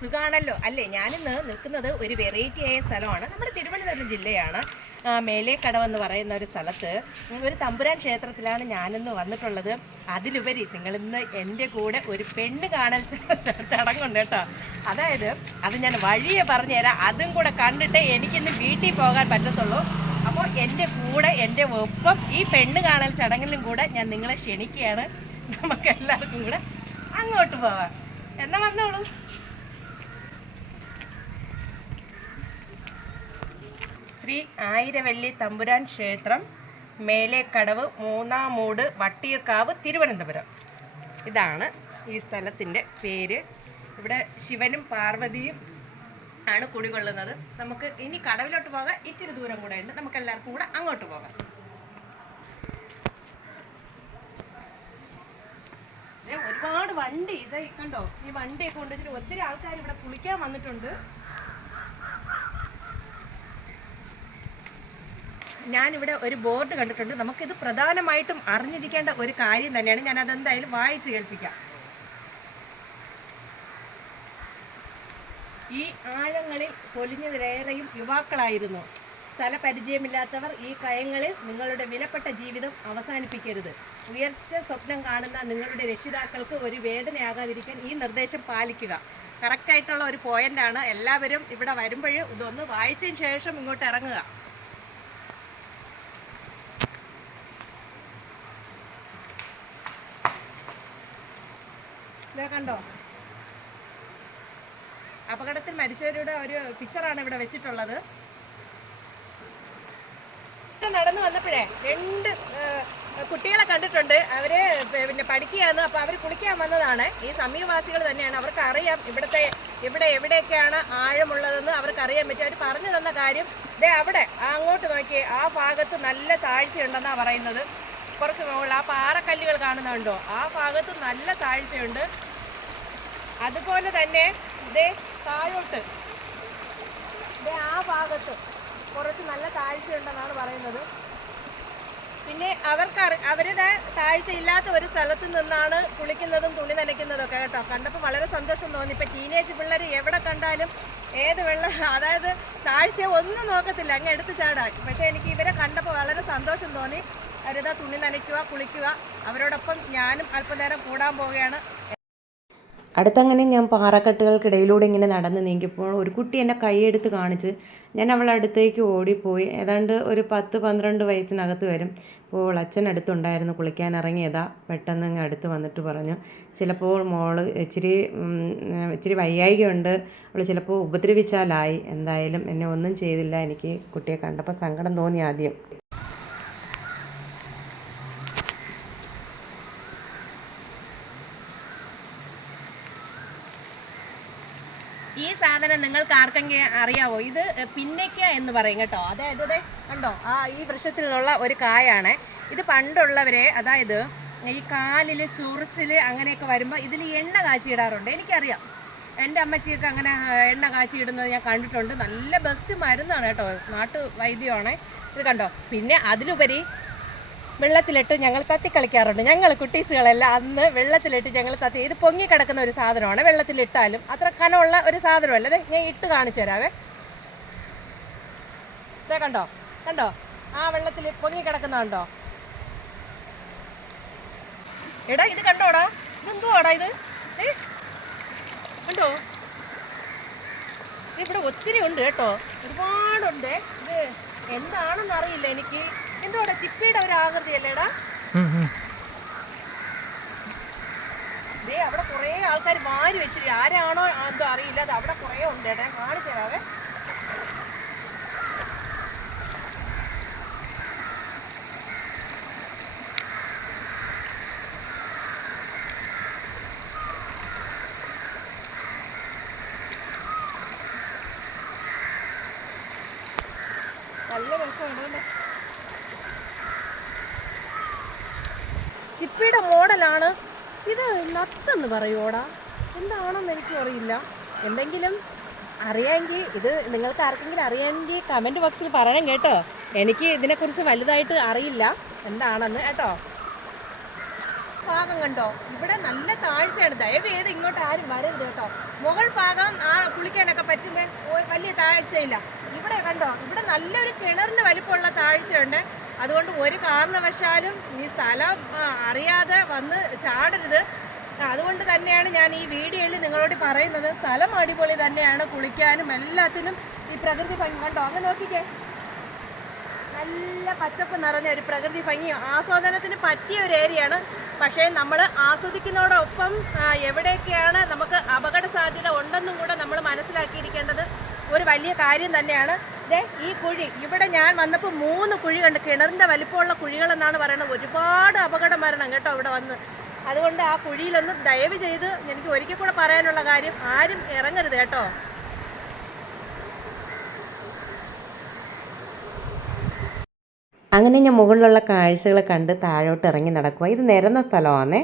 സുഖാണല്ലോ. അല്ലേ ഞാനിന്ന് നിൽക്കുന്നത് ഒരു വെറൈറ്റി ആയ സ്ഥലമാണ്. നമ്മുടെ തിരുവനന്തപുരം ജില്ലയാണ്. മേലേക്കടവ് എന്ന് പറയുന്ന ഒരു സ്ഥലത്ത്. ഒരു തമ്പുരാൻ ക്ഷേത്രത്തിലാണ് ഞാനിന്ന് വന്നിട്ടുള്ളത്. അതിലുപരി നിങ്ങളിന്ന് എന്റെ കൂടെ ഒരു പെണ്ണ് കാണൽ ചടങ്ങുണ്ട് കേട്ടോ. അതായത് അത് ഞാൻ വഴിയെ പറഞ്ഞുതരാം. അതും കൂടെ കണ്ടിട്ട് എനിക്കിന്ന് വീട്ടിൽ പോകാൻ പറ്റത്തുള്ളൂ. അപ്പോൾ എന്റെ കൂടെ എന്റെ ഒപ്പം ഈ പെണ്ണ് കാണൽ ചടങ്ങിലും കൂടെ ഞാൻ നിങ്ങളെ ക്ഷണിക്കുകയാണ്. നമുക്ക് എല്ലാവർക്കും കൂടെ അങ്ങോട്ട് പോവാം. എന്നാൽ വന്നോളൂ. ശ്രീ ആയിരവല്ലി തമ്പുരാൻ ക്ഷേത്രം മേലേക്കടവ് മൂന്നാം മൂട് വട്ടിയൂർക്കാവ് തിരുവനന്തപുരം. ഇതാണ് ഈ സ്ഥലത്തിന്റെ പേര്. ഇവിടെ ശിവനും പാർവതിയും ആണ് കുടികൊള്ളുന്നത് നമുക്ക് ഇനി കടവിലോട്ട് പോകാം. ഇച്ചിരി ദൂരം കൂടെ ഉണ്ട്. നമുക്ക് എല്ലാവർക്കും കൂടെ അങ്ങോട്ട് പോകാം. ഒരുപാട് വണ്ടി. ഇതായി കണ്ടോ? ഈ വണ്ടിയൊക്കെ കൊണ്ടുവച്ചിട്ട് ഒത്തിരി ആൾക്കാർ ഇവിടെ കുളിക്കാൻ വന്നിട്ടുണ്ട്. ഞാനിവിടെ ഒരു ബോർഡ് കണ്ടിട്ടുണ്ട്. നമുക്കിത് പ്രധാനമായിട്ടും അറിഞ്ഞിരിക്കേണ്ട ഒരു കാര്യം തന്നെയാണ്. ഞാൻ അതെന്തായാലും വായിച്ചു കേൾപ്പിക്കാം. ഈ ആഴങ്ങളിൽ പൊലിഞ്ഞതിലേറെയും യുവാക്കളായിരുന്നു. സ്ഥലപരിചയമില്ലാത്തവർ ഈ കയങ്ങളിൽ നിങ്ങളുടെ വിലപ്പെട്ട ജീവിതം അവസാനിപ്പിക്കരുത്. ഉയർച്ച സ്വപ്നം കാണുന്ന നിങ്ങളുടെ രക്ഷിതാക്കൾക്ക് ഒരു വേദനയാകാതിരിക്കാൻ ഈ നിർദ്ദേശം പാലിക്കുക. കറക്റ്റായിട്ടുള്ള ഒരു പോയിന്റാണ് എല്ലാവരും ഇവിടെ വരുമ്പോഴും ഇതൊന്ന് വായിച്ചതിന് ശേഷം ഇങ്ങോട്ട് ഇറങ്ങുക. കണ്ടോ? അപകടത്തിൽ മരിച്ചവരുടെ ഒരു പിക്ചറാണ് ഇവിടെ വെച്ചിട്ടുള്ളത്. നടന്നു വന്നപ്പോഴേ രണ്ട് കുട്ടികളെ കണ്ടിട്ടുണ്ട്. അവർ പിന്നെ പഠിക്കുകയാണ്. അപ്പൊ അവർ കുളിക്കാൻ വന്നതാണ്. ഈ സമീപവാസികൾ തന്നെയാണ്. അവർക്ക് അറിയാം ഇവിടുത്തെ ഇവിടെ എവിടെയൊക്കെയാണ് ആഴമുള്ളതെന്ന് അവർക്ക് അറിയാൻ പറ്റും. അവർ പറഞ്ഞു തന്ന കാര്യം ഇതേ അവിടെ അങ്ങോട്ട് നോക്കി ആ ഭാഗത്ത് നല്ല താഴ്ചയുണ്ടെന്നാ പറയുന്നത്. കുറച്ച് മുകളിൽ ആ പാറക്കല്ലുകൾ കാണുന്നുണ്ടോ? ആ ഭാഗത്ത് നല്ല താഴ്ചയുണ്ട്. അതുപോലെ തന്നെ ഇതേ താഴോട്ട്. ദേ ആ ഭാഗത്ത് കുറച്ച് നല്ല താഴ്ചയുണ്ടെന്നാണ് പറയുന്നത്. പിന്നെ അവർക്ക് അവരുടെ താഴ്ചയില്ലാത്ത ഒരു സ്ഥലത്ത് നിന്നാണ് കുളിക്കുന്നതും തുണി നനയ്ക്കുന്നതും ഒക്കെ കേട്ടോ. കണ്ടപ്പോൾ വളരെ സന്തോഷം തോന്നി. ഇപ്പം ടീനേജ് പിള്ളേർ എവിടെ കണ്ടാലും ഏത് വെള്ളം അതായത് താഴ്ച ഒന്നും നോക്കത്തില്ല അങ്ങ് എടുത്ത് ചാടാൻ. പക്ഷേ എനിക്ക് ഇവരെ കണ്ടപ്പോൾ വളരെ സന്തോഷം തോന്നി. അവരിതാ തുണി നനയ്ക്കുക കുളിക്കുക. അവരോടൊപ്പം ഞാനും അല്പനേരം കൂടാൻ പോവുകയാണ്. അടുത്തങ്ങനെ ഞാൻ പാറക്കെട്ടുകൾക്കിടയിലൂടെ ഇങ്ങനെ നടന്ന് നീങ്ങിയപ്പോൾ ഒരു കുട്ടി എന്നെ കൈയെടുത്ത് കാണിച്ച് ഞാൻ അവളുടെ അടുത്തേക്ക് ഓടിപ്പോയി. ഏതാണ്ട് ഒരു പത്ത് പന്ത്രണ്ട് വയസ്സിനകത്ത് വരും. അപ്പോൾ അച്ഛൻ അടുത്തുണ്ടായിരുന്നു. കുളിക്കാൻ ഇറങ്ങിയതാ. പെട്ടെന്ന് അങ്ങ് അടുത്ത് വന്നിട്ട് പറഞ്ഞു. ചിലപ്പോൾ മോൾ ഇച്ചിരി ഇച്ചിരി വയ്യായികയുണ്ട് അവൾ ചിലപ്പോൾ ഉപദ്രവിച്ചാലായി. എന്തായാലും എന്നെ ഒന്നും ചെയ്തില്ല. എനിക്ക് കുട്ടിയെ കണ്ടപ്പോൾ സങ്കടം തോന്നി ആദ്യം. ഈ സാധനം നിങ്ങൾക്ക് ആർക്കെങ്കിലും അറിയാവോ? ഇത് പിന്നയ്ക്ക എന്ന് പറയും കേട്ടോ. അതായത് അതെ കണ്ടോ? ആ ഈ വൃക്ഷത്തിലുള്ള ഒരു കായാണ്. ഇത് പണ്ടുള്ളവരെ അതായത് ഈ കാലിൽ ചുറിച്ചിൽ അങ്ങനെയൊക്കെ വരുമ്പോൾ ഇതിൽ എണ്ണ കാച്ചി ഇടാറുണ്ട് എനിക്കറിയാം. എന്റെ അമ്മച്ചിയൊക്കെ അങ്ങനെ എണ്ണ കാച്ചി ഇടുന്നത് ഞാൻ കണ്ടിട്ടുണ്ട്. നല്ല ബെസ്റ്റ് മരുന്നാണ് കേട്ടോ. നാട്ടു വൈദ്യമാണ്. ഇത് കണ്ടോ? പിന്നെ അതിലുപരി വെള്ളത്തിലിട്ട് ഞങ്ങൾ തത്തി കളിക്കാറുണ്ട്. ഞങ്ങൾ കുട്ടീസുകളെല്ലാം അന്ന് വെള്ളത്തിലിട്ട് ഞങ്ങൾ തത്തി ഇത് പൊങ്ങി കിടക്കുന്ന ഒരു സാധനമാണ്. വെള്ളത്തിലിട്ടാലും അത്ര കനമുള്ള ഒരു സാധനമല്ല. ഞാൻ ഇട്ട് കാണിച്ചു തരാവേ. ഇതേ കണ്ടോ? കണ്ടോ? ആ വെള്ളത്തിൽ പൊങ്ങി കിടക്കുന്നുണ്ടോ എടാ ഇത് കണ്ടോടാ? ഇതെന്തുവാടാ ഇത്? കണ്ടോ? ഇവിടെ ഒത്തിരി ഉണ്ട് കേട്ടോ. ഒരുപാടുണ്ട്. ഇത് എന്താണെന്ന് അറിയില്ല എനിക്ക്. എന്തുവാടാ ചിപ്പിയുടെ ഒരു ആകൃതി അല്ലേടാ? ദേ അവിടെ കുറേ ആൾക്കാർ വെച്ചിട്ട് ആരാണോ എന്തോ അറിയില്ല. അത് അവിടെ കുറേ ഉണ്ട് ഏട്ടാ. ഞാൻ കാണിച്ചു തരാവേ. നല്ല രസമാണ് ചിപ്പിയുടെ മോഡലാണ്. ഇത് നത്തെന്ന് പറയൂടാ എന്താണെന്ന് എനിക്ക് അറിയില്ല എന്തെങ്കിലും അറിയാമെങ്കിൽ ഇത് നിങ്ങൾക്ക് ആർക്കെങ്കിലും അറിയാമെങ്കിൽ കമന്റ് ബോക്സിൽ പറയണം കേട്ടോ. എനിക്ക് ഇതിനെക്കുറിച്ച് വലുതായിട്ട് അറിയില്ല. എന്താണെന്ന് കേട്ടോ? ഭാഗം കണ്ടോ? ഇവിടെ നല്ല താഴ്ചയാണ്. ദയവ് ചെയ്ത് ഇങ്ങോട്ട് ആരും വരരുത് കേട്ടോ. മുകൾ ഭാഗം ആ കുളിക്കാനൊക്കെ പറ്റുന്ന വലിയ താഴ്ചയില്ല. ഇവിടെ കണ്ടോ? ഇവിടെ നല്ലൊരു കിണറിന് വലിപ്പമുള്ള താഴ്ചയുണ്ട്. അതുകൊണ്ട് ഒരു കാരണവശാലും ഈ സ്ഥലം അറിയാതെ വന്ന് ചാടരുത്. അതുകൊണ്ട് തന്നെയാണ് ഞാൻ ഈ വീഡിയോയിൽ നിങ്ങളോട് പറയുന്നത്. സ്ഥലം അടിപൊളി തന്നെയാണ് കുളിക്കാനും എല്ലാത്തിനും ഈ പ്രകൃതി ഭംഗി കണ്ടോ? അങ്ങ് നോക്കിക്കേ. നല്ല പച്ചപ്പ് നിറഞ്ഞ ഒരു പ്രകൃതി ഭംഗി. ആസ്വാദനത്തിന് പറ്റിയ ഒരു ഏരിയയാണ്. പക്ഷേ നമ്മൾ ആസ്വദിക്കുന്നതോടൊപ്പം എവിടെയൊക്കെയാണ് നമുക്ക് അപകട സാധ്യത ഉണ്ടെന്നും കൂടെ നമ്മൾ മനസ്സിലാക്കിയിരിക്കേണ്ടത് ഒരു വലിയ കാര്യം തന്നെയാണ്. ദേ ഈ കുഴി. ഇവിടെ ഞാൻ വന്നപ്പോൾ മൂന്ന് കുഴി കണ്ട് കിണറിന്റെ വലിപ്പമുള്ള കുഴികളെന്നാണ് പറയുന്നത്. ഒരുപാട് അപകട മരണം കേട്ടോ അവിടെ വന്ന്. അതുകൊണ്ട് ആ കുഴിയിലൊന്ന് ദയവ് ചെയ്ത് എനിക്ക് ഒരിക്കൽ കൂടെ പറയാനുള്ള കാര്യം ആരും ഇറങ്ങരുത് കേട്ടോ. അങ്ങനെ ഞാൻ മുകളിലുള്ള കാഴ്ചകൾ കണ്ട് താഴോട്ട് ഇറങ്ങി നടക്കുക ഇത് നിരന്ന സ്ഥലമാണേ.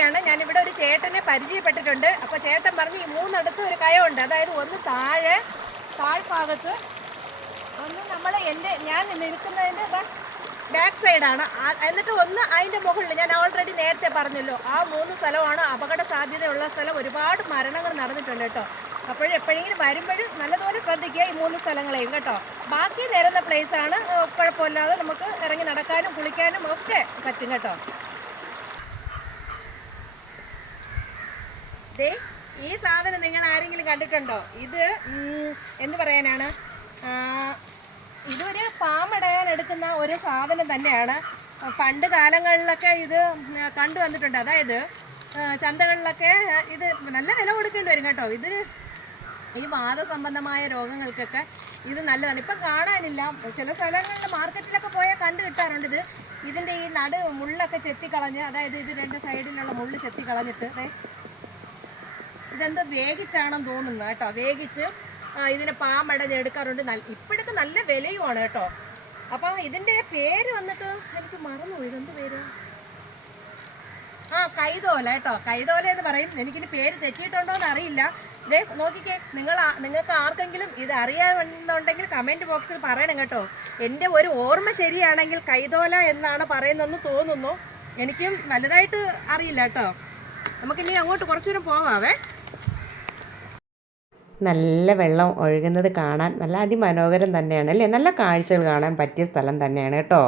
പറഞ്ഞത് ഞാനിവിടെ ഒരു ചേട്ടനെ പരിചയപ്പെട്ടിട്ടുണ്ട്. അപ്പൊ ചേട്ടൻ പറഞ്ഞു ഈ മൂന്നിടത്ത് ഒരു കയമുണ്ട്. അതായത് ഒന്ന് താഴെ താഴ്ഭാഗത്ത്. ഒന്ന് നമ്മൾ എന്റെ ഞാൻ നിൽക്കുന്നതിന്റെ ബാക്ക് സൈഡാണ് എന്നിട്ട് ഒന്ന് അതിന്റെ മുകളിൽ ഞാൻ ഓൾറെഡി നേരത്തെ പറഞ്ഞല്ലോ. ആ മൂന്ന് സ്ഥലമാണ് അപകട സാധ്യതയുള്ള സ്ഥലം. ഒരുപാട് മരണങ്ങൾ നടന്നിട്ടുണ്ട് കേട്ടോ. അപ്പോഴും എപ്പോഴെങ്കിലും വരുമ്പോഴും നല്ലതുപോലെ ശ്രദ്ധിക്കുക ഈ മൂന്ന് സ്ഥലങ്ങളെയും കേട്ടോ. ബാക്കി നിരന്ന പ്ലേസാണ് കുഴപ്പമില്ലാതെ നമുക്ക് ഇറങ്ങി നടക്കാനും കുളിക്കാനും ഒക്കെ പറ്റും കേട്ടോ. ദേ ഈ സാധനം നിങ്ങൾ ആരെങ്കിലും കണ്ടിട്ടുണ്ടോ? ഇത് എന്ത് പറയാനാണ്? ഇതൊരു പാമടയാൻ എടുക്കുന്ന ഒരു സാധനം തന്നെയാണ്. പണ്ട് കാലങ്ങളിലൊക്കെ ഇത് കണ്ടു വന്നിട്ടുണ്ട്. അതായത് ചന്തകളിലൊക്കെ ഇത് നല്ല വില കൊടുക്കേണ്ടി വരും കേട്ടോ. ഇത് ഈ വാദസംബന്ധമായ രോഗങ്ങൾക്കൊക്കെ ഇത് നല്ലതാണ്. ഇപ്പം കാണാനില്ല. ചില സ്ഥലങ്ങളിൽ മാർക്കറ്റിലൊക്കെ പോയാൽ കണ്ടു കിട്ടാറുണ്ട് ഇത്. ഇതിന്റെ ഈ നടു മുള്ളൊക്കെ ചെത്തിക്കളഞ്ഞ് അതായത് ഇത് രണ്ട് സൈഡിലുള്ള മുള്ള് ചെത്തിക്കളഞ്ഞിട്ട് ഇതെന്തോ വേഗിച്ചാണെന്ന് തോന്നുന്നു കേട്ടോ. വേഗിച്ച് ഇതിനെ പാമ്പടഞ്ഞ് എടുക്കാറുണ്ട്. നല്ല ഇപ്പോഴൊക്കെ നല്ല വിലയുമാണ് കേട്ടോ. അപ്പം ഇതിന്റെ പേര് വന്നിട്ട് എനിക്ക് മറന്നുപോയി. ഇതെന്ത് പേര്? ആ കൈതോല കേട്ടോ. കൈതോല എന്ന് പറയും. എനിക്കിനി പേര് തെറ്റിയിട്ടുണ്ടോ എന്ന് അറിയില്ല. ദേ നോക്കിക്കേ. നിങ്ങൾ നിങ്ങൾക്ക് ആർക്കെങ്കിലും ഇത് അറിയാമെന്നുണ്ടെങ്കിൽ കമന്റ് ബോക്സിൽ പറയണം കേട്ടോ. എന്റെ ഒരു ഓർമ്മ ശരിയാണെങ്കിൽ കൈതോല എന്നാണ് പറയുന്നതെന്ന് തോന്നുന്നു. എനിക്കും വലുതായിട്ട് അറിയില്ല കേട്ടോ. നമുക്കിനി അങ്ങോട്ട് കുറച്ചുകൂടെ പോവാവേ. നല്ല വെള്ളം ഒഴുകുന്നത് കാണാൻ നല്ല അതിമനോഹരം തന്നെയാണ് അല്ലേ? നല്ല കാഴ്ചകൾ കാണാൻ പറ്റിയ സ്ഥലം തന്നെയാണ് കേട്ടോ.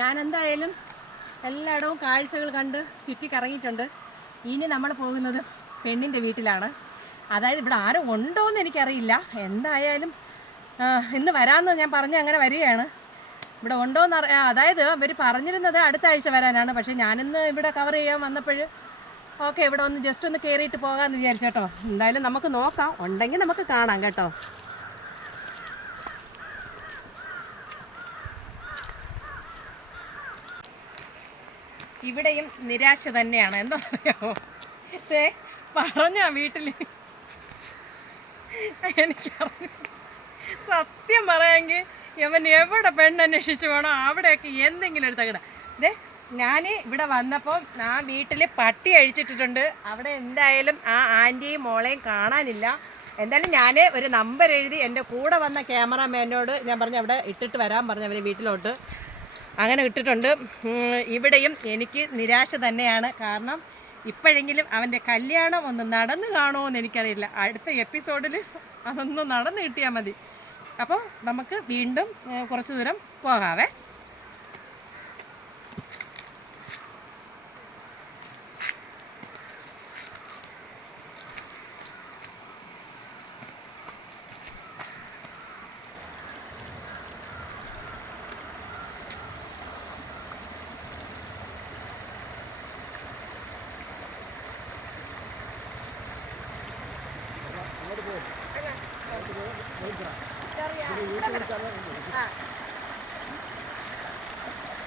ഞാൻ എന്തായാലും എല്ലായിടവും കാഴ്ചകൾ കണ്ട് ചുറ്റിക്കറങ്ങിയിട്ടുണ്ട്. ഇനി നമ്മൾ പോകുന്നത് പെണ്ണിന്റെ വീട്ടിലാണ്. അതായത് ഇവിടെ ആരും ഉണ്ടോ എന്ന് എനിക്കറിയില്ല. എന്തായാലും ഇന്ന് വരാമെന്ന് ഞാൻ പറഞ്ഞ് അങ്ങനെ വരികയാണ്. ഇവിടെ ഉണ്ടോ എന്ന് അറിയാം അതായത് അവർ പറഞ്ഞിരുന്നത് അടുത്ത ആഴ്ച വരാനാണ്. പക്ഷേ ഞാനിന്ന് ഇവിടെ കവർ ചെയ്യാൻ വന്നപ്പോൾ ഓക്കെ ഇവിടെ ഒന്ന് ജസ്റ്റ് ഒന്ന് കയറിയിട്ട് പോകാമെന്ന് വിചാരിച്ചു കേട്ടോ. എന്തായാലും നമുക്ക് നോക്കാം. ഉണ്ടെങ്കിൽ നമുക്ക് കാണാം കേട്ടോ. ഇവിടെയും നിരാശ തന്നെയാണ്. എന്താ പറയോ ഏ പറഞ്ഞ വീട്ടിൽ എനിക്കറിഞ്ഞു സത്യം പറയാമെങ്കിൽ ഇവൻ എവിടെ പെണ്ണന്വേഷിച്ച് വേണോ അവിടെയൊക്കെ എന്തെങ്കിലും ഒരു തകിട. ദേ ഞാൻ ഇവിടെ വന്നപ്പോൾ ആ വീട്ടിൽ പട്ടി അഴിച്ചിട്ടിട്ടുണ്ട്. അവിടെ എന്തായാലും ആ ആന്റിയും മോളെയും കാണാനില്ല. എന്തായാലും ഞാൻ ഒരു നമ്പർ എഴുതി എന്റെ കൂടെ വന്ന ക്യാമറാമാനോട് ഞാൻ പറഞ്ഞു അവിടെ ഇട്ടിട്ട് വരാൻ പറഞ്ഞു അവർ വീട്ടിലോട്ട്. അങ്ങനെ ഇട്ടിട്ടുണ്ട്. ഇവിടെയും എനിക്ക് നിരാശ തന്നെയാണ്. കാരണം ഇപ്പോഴെങ്കിലും അവന്റെ കല്യാണം ഒന്ന് നടന്നു കാണുമോ എന്ന് എനിക്കറിയില്ല. അടുത്ത എപ്പിസോഡിൽ അതൊന്ന് നടന്നു കിട്ടിയാൽ മതി. അപ്പോൾ നമുക്ക് വീണ്ടും കുറച്ച് ദൂരം പോകാവേ ആ.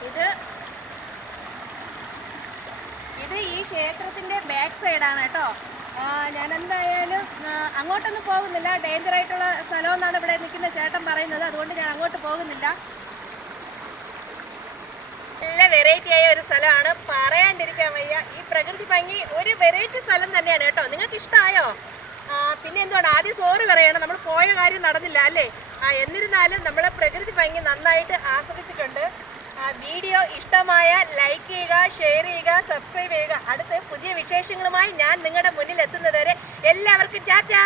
ഇത് ഇത് ഈ ക്ഷേത്രത്തിന്റെ ബാക്ക് സൈഡാണ് കേട്ടോ. ഞാൻ എന്തായാലും അങ്ങോട്ടൊന്നും പോകുന്നില്ല. ഡേഞ്ചർ ആയിട്ടുള്ള സ്ഥലമെന്നാണ് ഇവിടെ നിൽക്കുന്ന ചേട്ടൻ പറയുന്നത്. അതുകൊണ്ട് ഞാൻ അങ്ങോട്ട് പോകുന്നില്ല. നല്ല വെറൈറ്റി ആയ ഒരു സ്ഥലമാണ്. പറയാണ്ടിരിക്കാൻ വയ്യ. ഈ പ്രകൃതി ഭംഗി ഒരു വെറൈറ്റി സ്ഥലം തന്നെയാണ് കേട്ടോ. നിങ്ങൾക്ക് ഇഷ്ടമായോ? പിന്നെ എന്തുകൊണ്ട് ആദ്യം സോറി പറയണം. നമ്മൾ പോയ കാര്യം നടന്നില്ല അല്ലേ? ആ എന്നിരുന്നാലും നമ്മളെ പ്രകൃതി ഭംഗി നന്നായിട്ട് ആസ്വദിച്ചിട്ടുണ്ട്. വീഡിയോ ഇഷ്ടമായ ലൈക്ക് ചെയ്യുക ഷെയർ ചെയ്യുക സബ്സ്ക്രൈബ് ചെയ്യുക. അടുത്ത് പുതിയ വിശേഷങ്ങളുമായി ഞാൻ നിങ്ങളുടെ മുന്നിൽ എത്തുന്നതുവരെ എല്ലാവർക്കും ടാറ്റാ.